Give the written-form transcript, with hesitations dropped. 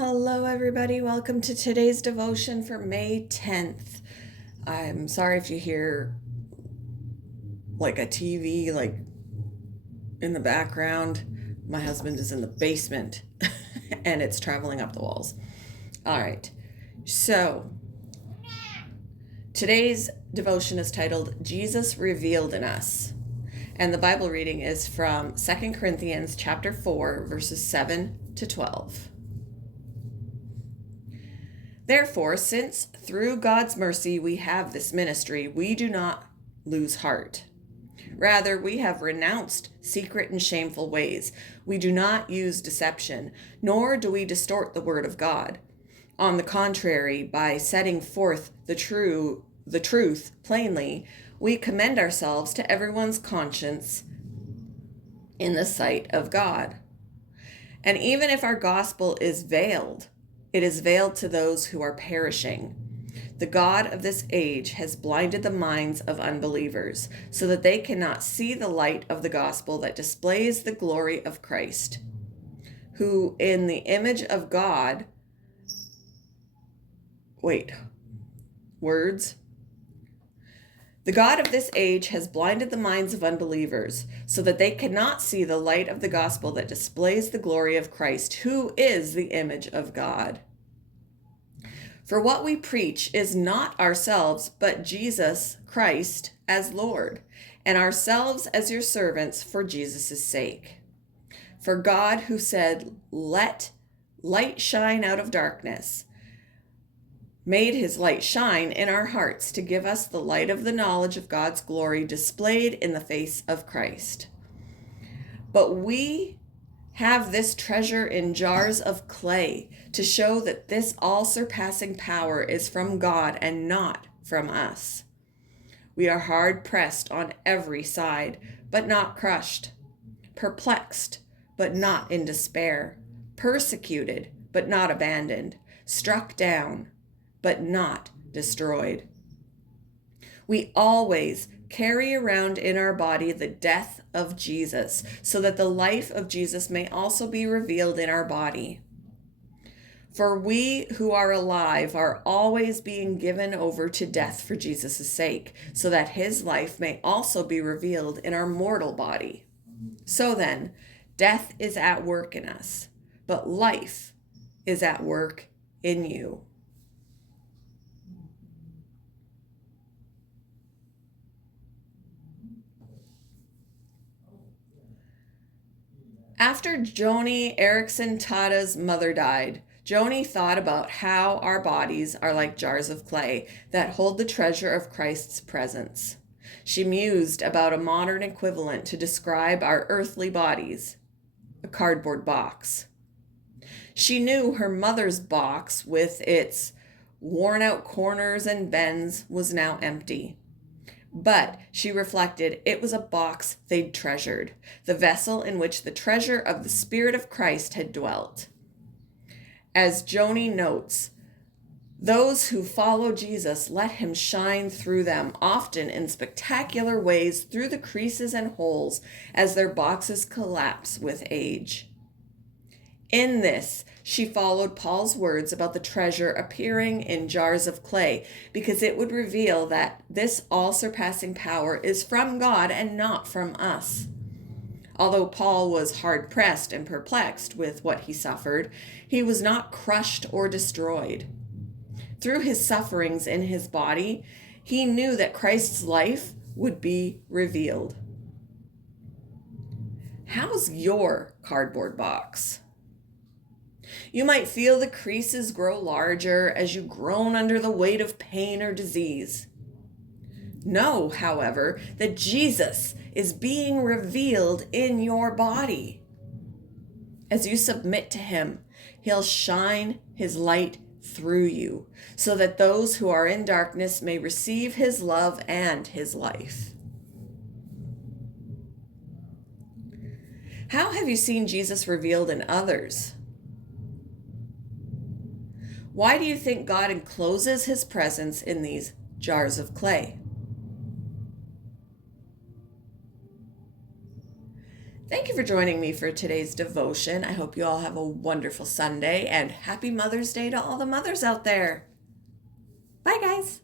Hello, everybody. Welcome to today's devotion for May 10th. I'm sorry if you hear like a TV in the background. My husband is in the basement and it's traveling up the walls. All right. So, today's devotion is titled Jesus Revealed in Us. And the Bible reading is from 2 Corinthians chapter 4, verses 7 to 12. Therefore, since through God's mercy we have this ministry, we do not lose heart. Rather, we have renounced secret and shameful ways. We do not use deception, nor do we distort the word of God. On the contrary, by setting forth the truth plainly, we commend ourselves to everyone's conscience in the sight of God. And even if our gospel is veiled, it is veiled to those who are perishing. The God of this age has blinded the minds of unbelievers, so that they cannot see the light of the gospel that displays the glory of Christ, who in the image of God, The God of this age has blinded the minds of unbelievers, so that they cannot see the light of the gospel that displays the glory of Christ, who is the image of God. For what we preach is not ourselves, but Jesus Christ as Lord, and ourselves as your servants for Jesus' sake. For God, who said, "Let light shine out of darkness," made his light shine in our hearts to give us the light of the knowledge of God's glory displayed in the face of Christ. But we have this treasure in jars of clay to show that this all-surpassing power is from God and not from us. We are hard pressed on every side, but not crushed, perplexed, but not in despair, persecuted, but not abandoned, struck down, but not destroyed. We always carry around in our body the death of Jesus, so that the life of Jesus may also be revealed in our body. For we who are alive are always being given over to death for Jesus' sake, so that his life may also be revealed in our mortal body. So then, death is at work in us, but life is at work in you. After Joni Eareckson Tada's mother died, Joni thought about how our bodies are like jars of clay that hold the treasure of Christ's presence. She mused about a modern equivalent to describe our earthly bodies, a cardboard box. She knew her mother's box, with its worn-out corners and bends, was now empty. But, she reflected, it was a box they'd treasured, the vessel in which the treasure of the Spirit of Christ had dwelt. As Joni notes, those who follow Jesus let him shine through them, often in spectacular ways, through the creases and holes as their boxes collapse with age. In this, she followed Paul's words about the treasure appearing in jars of clay, because it would reveal that this all-surpassing power is from God and not from us. Although Paul was hard-pressed and perplexed with what he suffered, he was not crushed or destroyed. Through his sufferings in his body, he knew that Christ's life would be revealed. How's your cardboard box? You might feel the creases grow larger as you groan under the weight of pain or disease. Know, however, that Jesus is being revealed in your body. As you submit to him, he'll shine his light through you, so that those who are in darkness may receive his love and his life. How have you seen Jesus revealed in others? Why do you think God encloses his presence in these jars of clay? Thank you for joining me for today's devotion. I hope you all have a wonderful Sunday, and happy Mother's Day to all the mothers out there. Bye, guys.